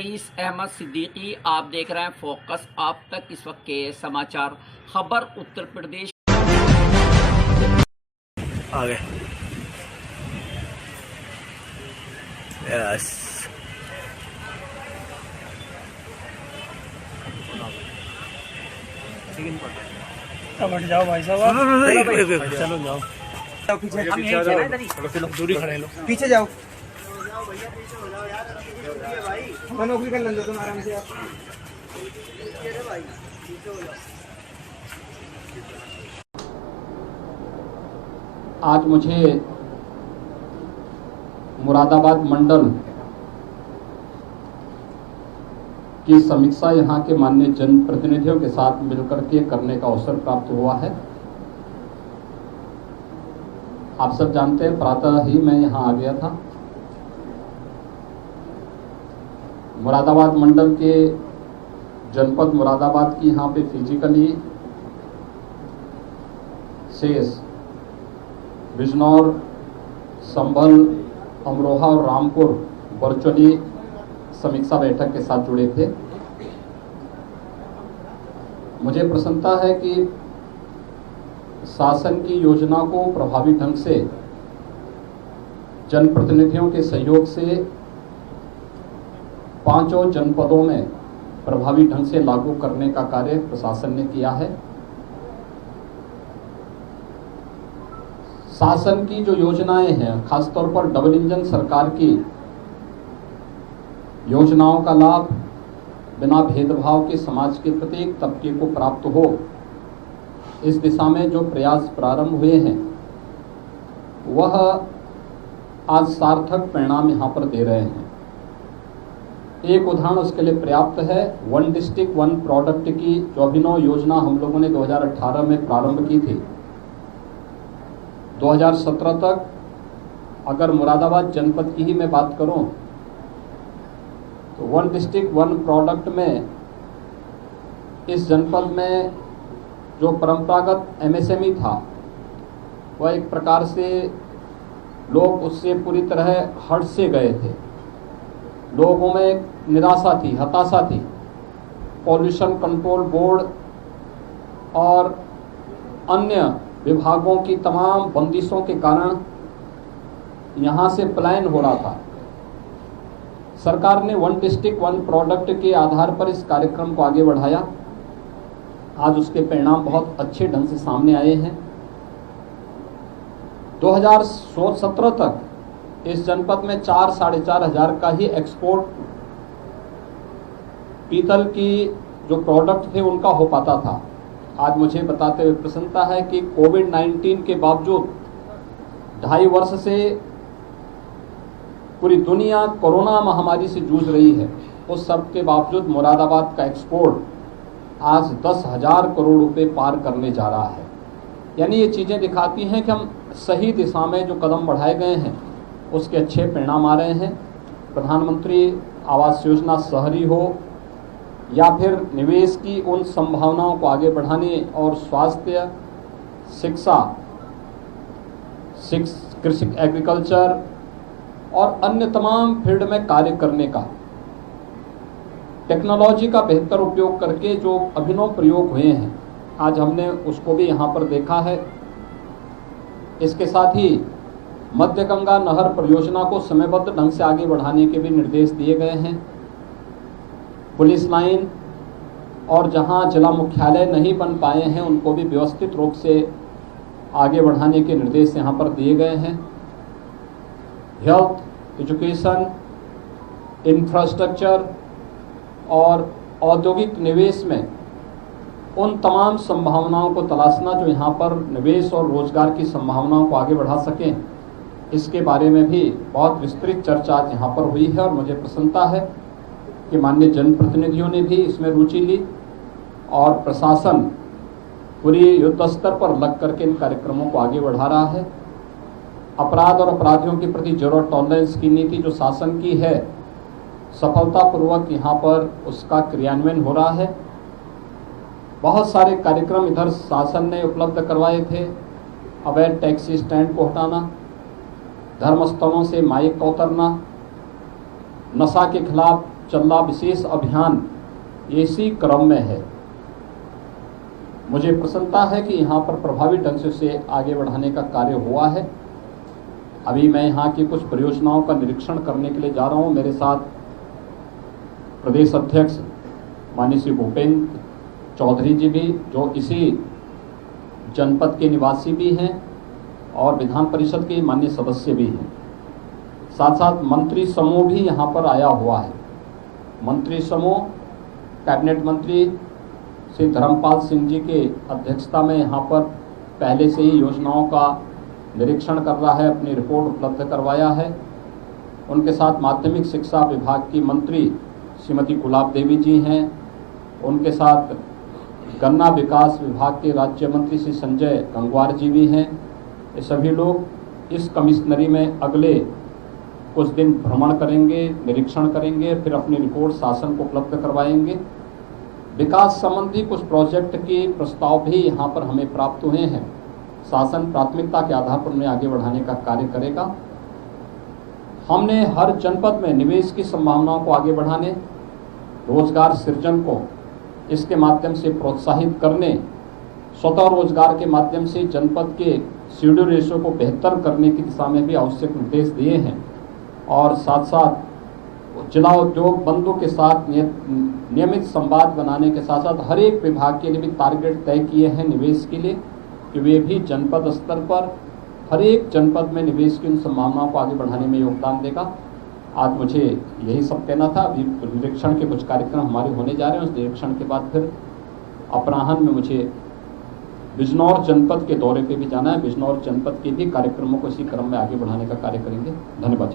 Rice Ahmad Siddiqui. आप देख रहे हैं फोकस। आप तक इस वक्त के समाचार खबर उत्तर प्रदेश। आगे यस हट जाओ भाई साहब, चलो जाओ पीछे दूरी खड़े लो, पीछे जाओ। नौकरी कर लेंगे तुम आराम से। आप आज मुझे मुरादाबाद मंडल की समीक्षा यहाँ के माननीय जनप्रतिनिधियों के साथ मिलकर के करने का अवसर प्राप्त हुआ है। आप सब जानते हैं, प्रातः ही मैं यहाँ आ गया था। मुरादाबाद मंडल के जनपद मुरादाबाद की यहाँ पे फिजिकली शेष बिजनौर, संभल, अमरोहा और रामपुर वर्चुअली समीक्षा बैठक के साथ जुड़े थे। मुझे प्रसन्नता है कि शासन की योजना को प्रभावी ढंग से जनप्रतिनिधियों के सहयोग से पांचों जनपदों में प्रभावी ढंग से लागू करने का कार्य प्रशासन ने किया है। शासन की जो योजनाएं हैं, खासतौर पर डबल इंजन सरकार की योजनाओं का लाभ बिना भेदभाव के समाज के प्रत्येक तबके को प्राप्त हो, इस दिशा में जो प्रयास प्रारंभ हुए हैं वह आज सार्थक परिणाम यहाँ पर दे रहे हैं। एक उदाहरण उसके लिए पर्याप्त है। वन डिस्ट्रिक्ट वन प्रोडक्ट की जो अभिनव योजना हम लोगों ने 2018 में प्रारंभ की थी, 2017 तक अगर मुरादाबाद जनपद की ही मैं बात करूं तो वन डिस्ट्रिक्ट वन प्रोडक्ट में इस जनपद में जो परंपरागत एमएसएमई था वह एक प्रकार से लोग उससे पूरी तरह हट से गए थे। लोगों में निराशा थी, हताशा थी। पॉल्यूशन कंट्रोल बोर्ड और अन्य विभागों की तमाम बंदिशों के कारण यहाँ से पलायन हो रहा था। सरकार ने वन डिस्ट्रिक्ट वन प्रोडक्ट के आधार पर इस कार्यक्रम को आगे बढ़ाया। आज उसके परिणाम बहुत अच्छे ढंग से सामने आए हैं। 2017 तक इस जनपद में 4-4.5 हजार का ही एक्सपोर्ट पीतल की जो प्रोडक्ट थे उनका हो पाता था। आज मुझे बताते हुए प्रसन्नता है कि कोविड-19 के बावजूद 2.5 वर्ष से पूरी दुनिया कोरोना महामारी से जूझ रही है, उस सब के बावजूद मुरादाबाद का एक्सपोर्ट आज 10,000 करोड़ रुपए पार करने जा रहा है। यानी ये चीज़ें दिखाती हैं कि हम सही दिशा में जो कदम बढ़ाए गए हैं उसके अच्छे परिणाम आ रहे हैं। प्रधानमंत्री आवास योजना शहरी हो या फिर निवेश की उन संभावनाओं को आगे बढ़ाने और स्वास्थ्य, शिक्षा, कृषि, एग्रीकल्चर और अन्य तमाम फील्ड में कार्य करने का, टेक्नोलॉजी का बेहतर उपयोग करके जो अभिनव प्रयोग हुए हैं आज हमने उसको भी यहाँ पर देखा है। इसके साथ ही मध्य गंगा नहर परियोजना को समयबद्ध ढंग से आगे बढ़ाने के भी निर्देश दिए गए हैं। पुलिस लाइन और जहां जिला मुख्यालय नहीं बन पाए हैं उनको भी व्यवस्थित रूप से आगे बढ़ाने के निर्देश यहां पर दिए गए हैं। हेल्थ, एजुकेशन, इंफ्रास्ट्रक्चर और औद्योगिक निवेश में उन तमाम संभावनाओं को तलाशना जो यहाँ पर निवेश और रोजगार की संभावनाओं को आगे बढ़ा सकें, इसके बारे में भी बहुत विस्तृत चर्चा आज यहाँ पर हुई है। और मुझे प्रसन्नता है कि माननीय जनप्रतिनिधियों ने भी इसमें रुचि ली और प्रशासन पूरी युद्ध स्तर पर लग करके इन कार्यक्रमों को आगे बढ़ा रहा है। अपराध और अपराधियों के प्रति जीरो टॉलरेंस की नीति जो शासन की है, सफलतापूर्वक यहाँ पर उसका क्रियान्वयन हो रहा है। बहुत सारे कार्यक्रम इधर शासन ने उपलब्ध करवाए थे। अवैध टैक्सी स्टैंड को हटाना, धर्मस्थलों से माइक का उतरना, नशा के खिलाफ चल रहा विशेष अभियान इसी क्रम में है। मुझे प्रसन्नता है कि यहाँ पर प्रभावी ढंग से उसे आगे बढ़ाने का कार्य हुआ है। अभी मैं यहाँ की कुछ परियोजनाओं का निरीक्षण करने के लिए जा रहा हूँ। मेरे साथ प्रदेश अध्यक्ष माननीय श्री भूपेंद्र चौधरी जी भी, जो इसी जनपद के निवासी भी हैं और विधान परिषद के माननीय सदस्य भी हैं। साथ साथ मंत्री समूह भी यहाँ पर आया हुआ है। मंत्री समूह कैबिनेट मंत्री श्री धर्मपाल सिंह जी के अध्यक्षता में यहाँ पर पहले से ही योजनाओं का निरीक्षण कर रहा है, अपनी रिपोर्ट उपलब्ध करवाया है। उनके साथ माध्यमिक शिक्षा विभाग की मंत्री श्रीमती गुलाब देवी जी हैं। उनके साथ गन्ना विकास विभाग के राज्य मंत्री श्री संजय गंगवार जी भी हैं। ये सभी लोग इस कमिश्नरी में अगले कुछ दिन भ्रमण करेंगे, निरीक्षण करेंगे, फिर अपनी रिपोर्ट शासन को उपलब्ध करवाएंगे। विकास संबंधी कुछ प्रोजेक्ट के प्रस्ताव भी यहाँ पर हमें प्राप्त हुए हैं। शासन प्राथमिकता के आधार पर उन्हें आगे बढ़ाने का कार्य करेगा। हमने हर जनपद में निवेश की संभावनाओं को आगे बढ़ाने, रोजगार सृजन को इसके माध्यम से प्रोत्साहित करने, स्वतः रोजगार के माध्यम से जनपद के सीडी रेशो को बेहतर करने की दिशा में भी आवश्यक निर्देश दिए हैं। और साथ साथ जिला उद्योग बंधु के साथ नियमित संवाद बनाने के साथ साथ हर एक विभाग के लिए भी टारगेट तय किए हैं निवेश के लिए, कि वे भी जनपद स्तर पर हर एक जनपद में निवेश की उन संभावनाओं को आगे बढ़ाने में योगदान देगा। आज मुझे यही सब कहना था। अभी निरीक्षण के कुछ कार्यक्रम हमारे होने जा रहे हैं। उस निरीक्षण के बाद फिर अपराह्न में मुझे बिजनौर जनपद के दौरे पे भी जाना है। बिजनौर जनपद के भी कार्यक्रमों को इसी क्रम में आगे बढ़ाने का कार्य करेंगे। धन्यवाद।